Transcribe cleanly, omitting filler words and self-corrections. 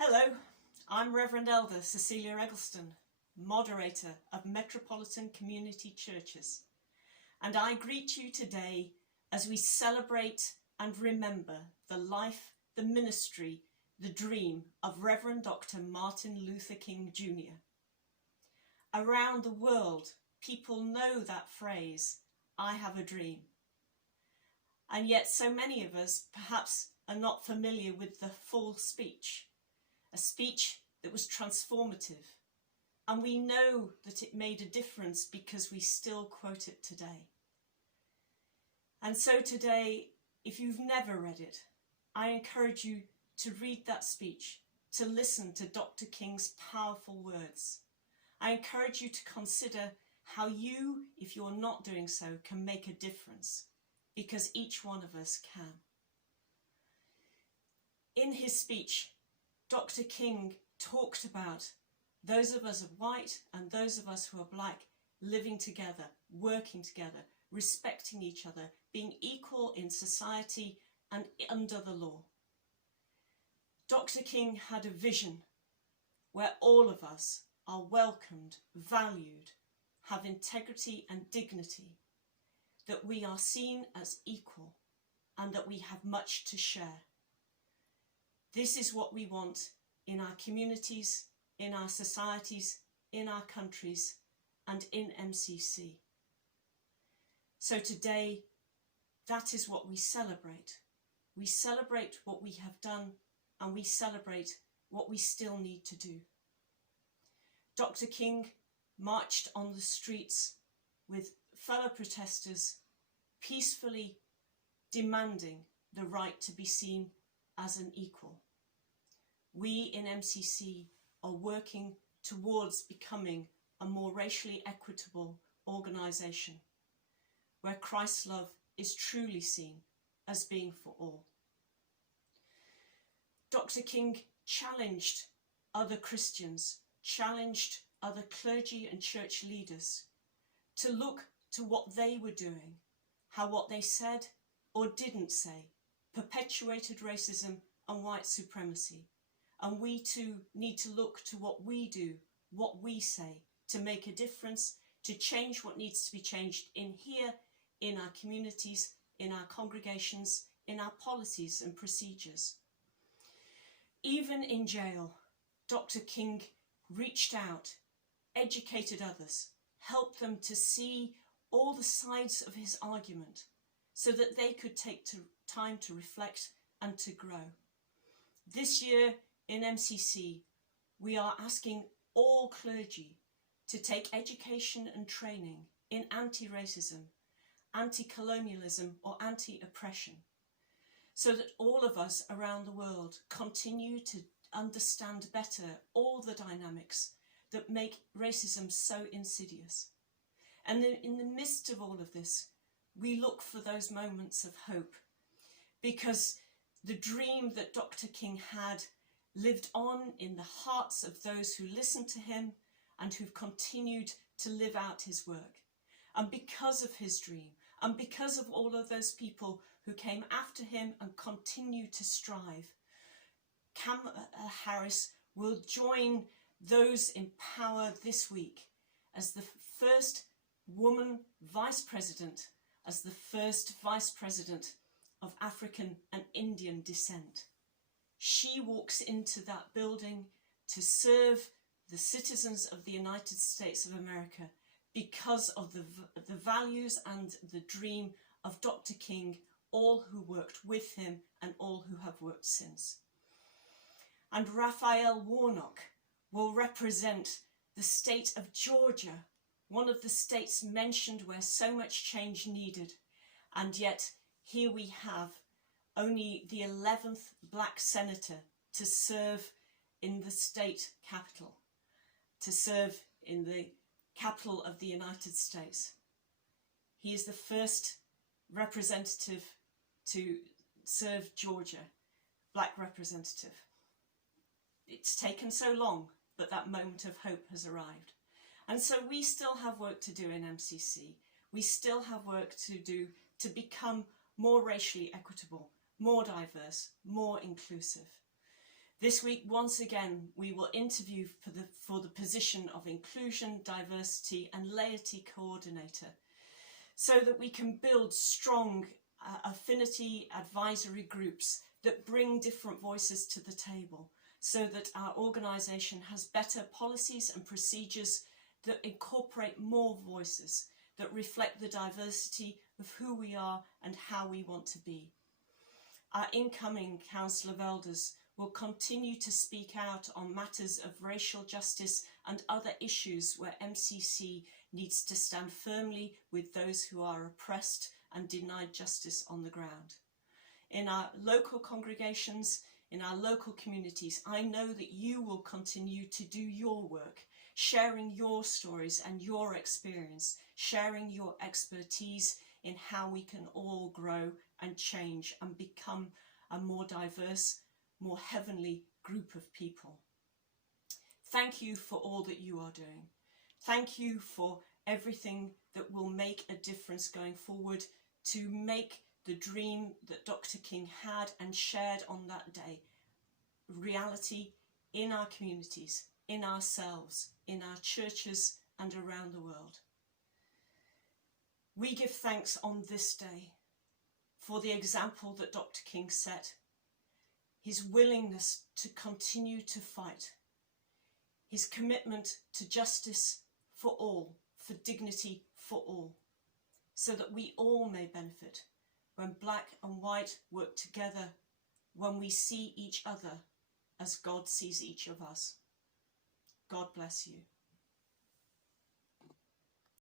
Hello, I'm Reverend Elder Cecilia Eggleston, Moderator of Metropolitan Community Churches, and I greet you today as we celebrate and remember the life, the ministry, the dream of Reverend Dr. Martin Luther King Jr. Around the world, people know that phrase, "I have a dream." And yet so many of us perhaps are not familiar with the full speech. A speech that was transformative, and we know that it made a difference because we still quote it today. And so today, if you've never read it, I encourage you to read that speech, to listen to Dr. King's powerful words. I encourage you to consider how you, if you're not doing so, can make a difference, because each one of us can. In his speech, Dr. King talked about those of us of white and those of us who are black living together, working together, respecting each other, being equal in society and under the law. Dr. King had a vision where all of us are welcomed, valued, have integrity and dignity, that we are seen as equal and that we have much to share. This is what we want in our communities, in our societies, in our countries, and in MCC. So today, that is what we celebrate. We celebrate what we have done, and we celebrate what we still need to do. Dr. King marched on the streets with fellow protesters, peacefully demanding the right to be seen as an equal. We in MCC are working towards becoming a more racially equitable organisation where Christ's love is truly seen as being for all. Dr. King challenged other Christians, challenged other clergy and church leaders to look to what they were doing, how what they said or didn't say perpetuated racism and white supremacy. And we too need to look to what we do, what we say, to make a difference, to change what needs to be changed in here, in our communities, in our congregations, in our policies and procedures. Even in jail, Dr. King reached out, educated others, helped them to see all the sides of his argument so that they could take time to reflect and to grow. This year in MCC, we are asking all clergy to take education and training in anti-racism, anti-colonialism or anti-oppression, so that all of us around the world continue to understand better all the dynamics that make racism so insidious. And in the midst of all of this, we look for those moments of hope, because the dream that Dr. King had lived on in the hearts of those who listened to him and who've continued to live out his work. And because of his dream, and because of all of those people who came after him and continue to strive, Kamala Harris will join those in power this week as the first woman vice president, as the first vice president of African and Indian descent. She walks into that building to serve the citizens of the United States of America because of the values and the dream of Dr. King, all who worked with him and all who have worked since. And Raphael Warnock will represent the state of Georgia, one of the states mentioned where so much change needed, and yet here we have only the 11th black senator to serve in the state capital, to serve in the capital of the United States. He is the first representative to serve Georgia, black representative. It's taken so long, but that moment of hope has arrived. And so we still have work to do in MCC. We still have work to do to become more racially equitable, more diverse, more inclusive. This week, once again, we will interview for the position of Inclusion, Diversity and Laity Coordinator, so that we can build strong affinity advisory groups that bring different voices to the table, so that our organisation has better policies and procedures that incorporate more voices, that reflect the diversity of who we are and how we want to be. Our incoming Council of Elders will continue to speak out on matters of racial justice and other issues where MCC needs to stand firmly with those who are oppressed and denied justice on the ground. In our local congregations, in our local communities, I know that you will continue to do your work, sharing your stories and your experience, sharing your expertise in how we can all grow and change and become a more diverse, more heavenly group of people. Thank you for all that you are doing. Thank you for everything that will make a difference going forward to make the dream that Dr. King had and shared on that day reality in our communities, in ourselves, in our churches and around the world. We give thanks on this day for the example that Dr. King set, his willingness to continue to fight, his commitment to justice for all, for dignity for all, so that we all may benefit when black and white work together, when we see each other as God sees each of us. God bless you.